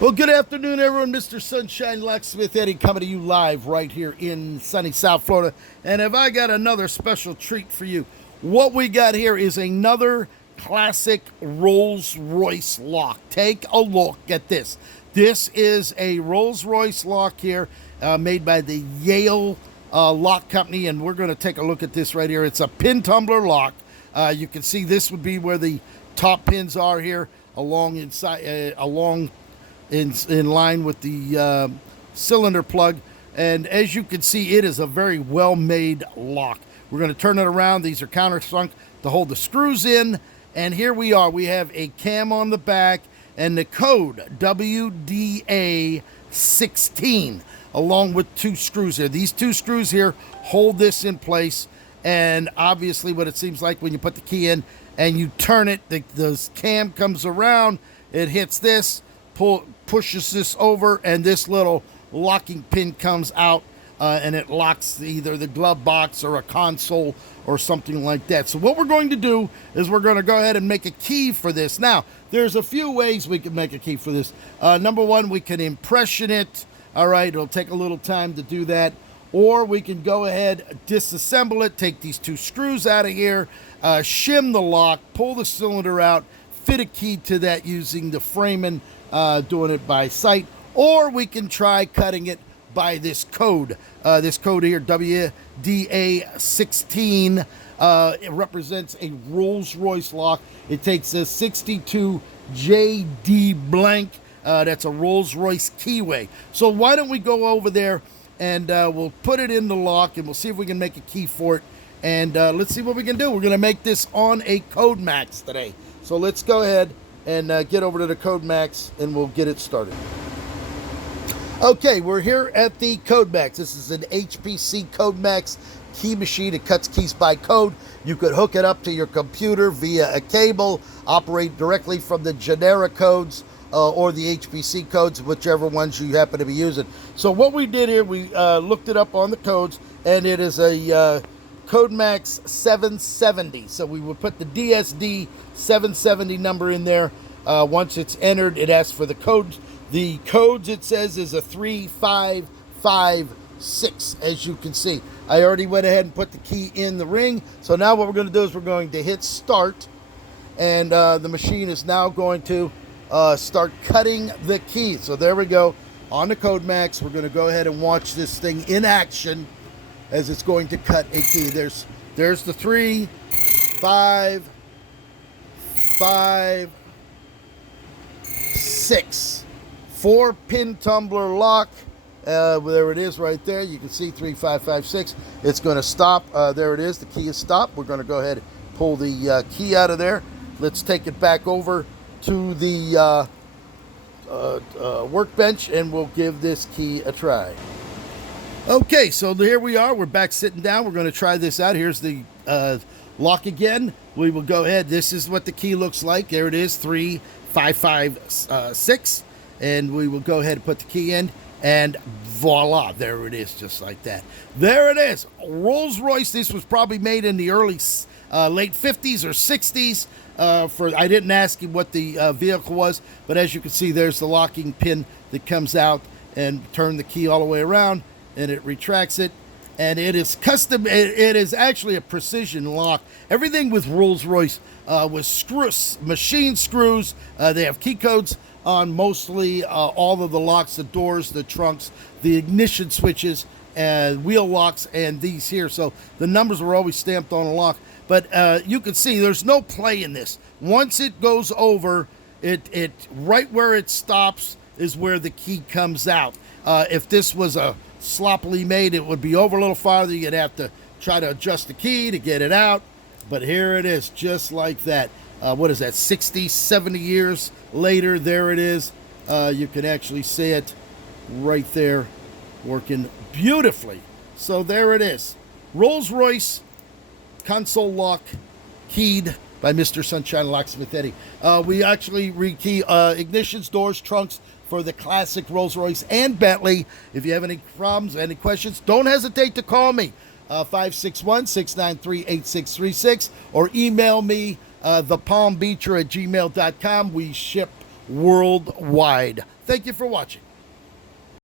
Well, good afternoon, everyone. Mr. Sunshine Locksmith Eddy coming to you live right here in sunny South Florida. And have I got another special treat for you? What we got here is another classic Rolls-Royce lock. Take a look at this. This is a Rolls-Royce lock here made by the Yale Lock Company, and we're going to take a look at this right here. It's a pin tumbler lock. You can see this would be where the top pins are here along in line with the cylinder plug. And as you can see, it is a very well-made lock. We're going to turn it around. These are countersunk to hold the screws in. And here we are. We have a cam on the back and the code WDA16 along with two screws here. These two screws here hold this in place. And obviously what it seems like when you put the key in and you turn it, the cam comes around, it hits this, pushes this over, and this little locking pin comes out and it locks either the glove box or a console or something like that. So what we're going to do is we're going to go ahead and make a key for this. Now, there's a few ways we can make a key for this. Number one, we can impression it. All right, it'll take a little time to do that. Or we can go ahead, disassemble it, take these two screws out of here, shim the lock, pull the cylinder out, fit a key to that using the framing, doing it by sight. Or we can try cutting it by this code. This code here, WDA16, it represents a Rolls-Royce lock. It takes a 62JD blank. That's a Rolls-Royce keyway. So why don't we go over there and we'll put it in the lock and we'll see if we can make a key for it. And let's see what we can do. We're going to make this on a Codemax today. So let's go ahead and get over to the Codemax and we'll get it started. Okay, we're here at the Codemax. This is an HPC Codemax key machine. It cuts keys by code. You could hook it up to your computer via a cable, operate directly from the generic codes or the HPC codes, whichever ones you happen to be using. So what we did here, we looked it up on the codes, and it is a Codemax 770. So we would put the DSD 770 number in there. Once it's entered, it asks for the codes. The codes, it says, is a 3556, as you can see. I already went ahead and put the key in the ring. So now what we're going to do is we're going to hit start, and the machine is now going to start cutting the key. So there we go on the Codemax. We're going to go ahead and watch this thing in action as it's going to cut a key. There's the 3, 5, 5, 6. 4-pin tumbler lock. There it is right there. You can see 3, 5, 5, 6. It's going to stop. There it is. The key is stopped. We're going to go ahead and pull the key out of there. Let's take it back over to the workbench and we'll give this key a try. Okay, so here we are. We're back sitting down. We're going to try this out. Here's the lock again. We will go ahead. This is what the key looks like. There it is, 3, 5, 5, 6. And we will go ahead and put the key in, and voila, there it is, just like that. There it is, Rolls-Royce. This was probably made in the early, late 50s or 60s. I didn't ask him what the vehicle was, but as you can see, there's the locking pin that comes out, and turn the key all the way around, and it retracts it. And it is custom. It is actually a precision lock. Everything with Rolls-Royce was screws, machine screws. They have key codes on mostly all of the locks, the doors, the trunks, the ignition switches, wheel locks, and these here. So the numbers were always stamped on a lock. But you can see there's no play in this. Once it goes over, it right where it stops is where the key comes out. If this was a sloppily made, it would be over a little farther. You'd have to try to adjust the key to get it out. But here it is, just like that. What is that, 60, 70 years later, there it is. You can actually see it right there working beautifully. So there it is. Rolls-Royce console lock keyed by Mr. Sunshine Locksmith Eddy. We actually rekey ignitions, doors, trunks for the classic Rolls-Royce and Bentley. If you have any problems, any questions, don't hesitate to call me. 561-693-8636 or email me thepalmbeacher@gmail.com. We ship worldwide. Thank you for watching.